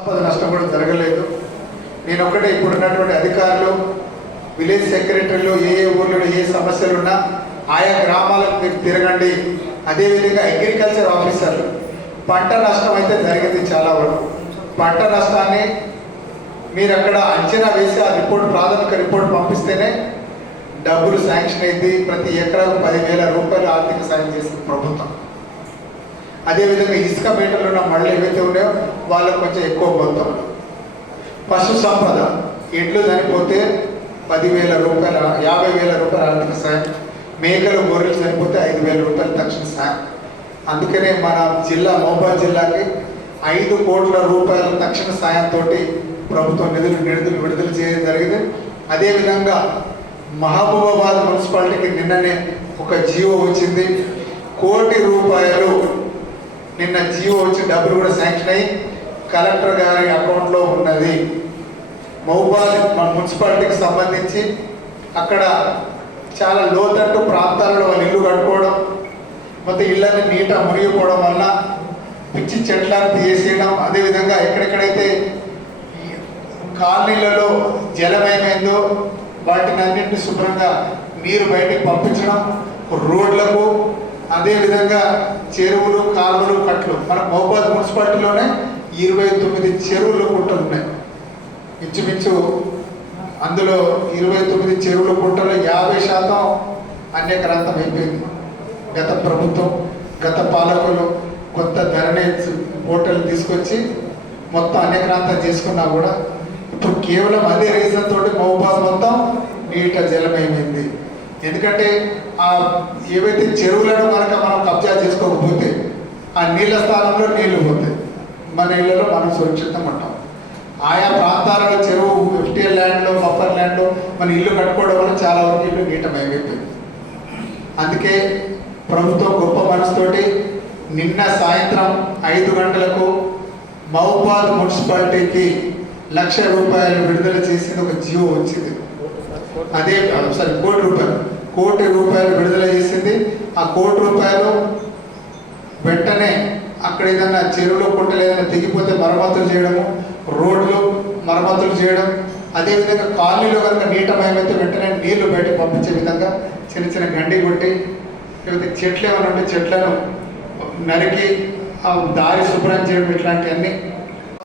సంపద నష్టం కూడా జరగలేదు. నేను ఒక్కటే ఇప్పుడు ఉన్నటువంటి అధికారులు విలేజ్ సెక్రటరీలు ఏ ఏ ఊర్లో ఏ సమస్యలు ఉన్నా ఆయా గ్రామాలకు మీరు తిరగండి. అదేవిధంగా అగ్రికల్చర్ ఆఫీసర్లు పంట నష్టం అయితే జరిగింది చాలా వరకు. పంట నష్టాన్ని మీరు అక్కడ అంచనా వేసి ఆ రిపోర్ట్ ప్రాథమిక రిపోర్ట్ పంపిస్తేనే డబ్బులు శాంక్షన్ అయింది. ప్రతి ఎకరాకు పదివేల రూపాయలు ఆర్థిక సాయం చేసింది ప్రభుత్వం. అదేవిధంగా ఇసుక మేటలు ఉన్న మళ్ళీ ఏవైతే ఉన్నాయో వాళ్ళకు కొంచెం ఎక్కువ మొత్తం. పశు సంపద ఎడ్లు చనిపోతే పదివేల రూపాయల యాభై వేల రూపాయల ఆర్థిక సాయం. మేకలు గొర్రెలు చనిపోతే ఐదు వేల రూపాయల తక్షణ సాయం. అందుకనే మన జిల్లా మహబాద్ జిల్లాకి ఐదు కోట్ల రూపాయల తక్షణ సాయంతో ప్రభుత్వం నిధులు నిధులు విడుదల చేయడం జరిగింది. అదేవిధంగా మహబూబాబాద్ మున్సిపాలిటీకి నిన్ననే ఒక జీవో వచ్చింది. కోటి రూపాయలు నిన్న జియో వచ్చి డబ్బులు కూడా శాంక్షన్ అయ్యి కలెక్టర్ గారి అకౌంట్లో ఉన్నది. మహబాద్ మన మున్సిపాలిటీకి సంబంధించి అక్కడ చాలా లోతట్టు ప్రాంతాలలో వాళ్ళు ఇల్లు కట్టుకోవడం మొత్తం ఇళ్ళని నీట మురిగిపోవడం వల్ల పిచ్చి చెట్లను తీసేయడం అదేవిధంగా ఎక్కడెక్కడైతే కాలనీలలో జలమయమైందో వాటిని అన్నింటినీ శుభ్రంగా నీరు బయటికి పంపించడం రోడ్లకు అదేవిధంగా చెరువులు కాలువలు కట్లు మన మహబాద్ మున్సిపాలిటీలోనే ఇరవై తొమ్మిది చెరువులు కుంటలు ఉన్నాయి. ఇంచుమించు అందులో ఇరవై తొమ్మిది చెరువుల కుంటలు యాభై శాతం అన్యక్రాంతం అయిపోయింది. గత ప్రభుత్వం గత పాలకులు కొత్త ధరణేజ్ హోటల్ తీసుకొచ్చి మొత్తం అన్యక్రాంతం చేసుకున్నా కూడా ఇప్పుడు కేవలం అదే రీజన్ తోటి మహబాద్ మొత్తం నీట జలమైపోయింది ఎందుకంటే ఆ ఏవైతే చెరువులను కనుక మనం కబ్జా చేసుకోకపోతే ఆ నీళ్ళ స్థానంలో నీళ్ళు పోతాయి. మన ఇళ్ళలో మనం సురక్షితం అంటాం ఆయా ప్రాంతాలలో చెరువు ఫిఫ్టీఎల్ ల్యాండ్లో బఫర్ ల్యాండ్లో మన ఇల్లు కట్టుకోవడం వల్ల చాలా వరకు ఇల్లు నీటమైపోయింది అందుకే ప్రభుత్వం గొప్ప మనసుతోటి నిన్న సాయంత్రం ఐదు గంటలకు మహబాద్ మున్సిపాలిటీకి లక్ష రూపాయలు విడుదల చేసింది ఒక జీవో వచ్చింది. అదే సారీ కోటి రూపాయలు. కోటి రూపాయలు విడుదల చేసింది. ఆ కోటి రూపాయలు వెంటనే అక్కడ ఏదైనా చెరువులో కుంటలు ఏదైనా తెగిపోతే మరమ్మతులు చేయడము రోడ్లు మరమ్మతులు చేయడం అదేవిధంగా కాలనీలో కనుక నీటమయమైతే వెంటనే నీళ్ళు బయటకు పంపించే విధంగా చిన్న చిన్న గండి కొట్టి లేకపోతే చెట్లు ఏమైనా ఉంటే చెట్లను నరికి ఆ దారి శుభ్రం చేయడం ఇట్లాంటివన్నీ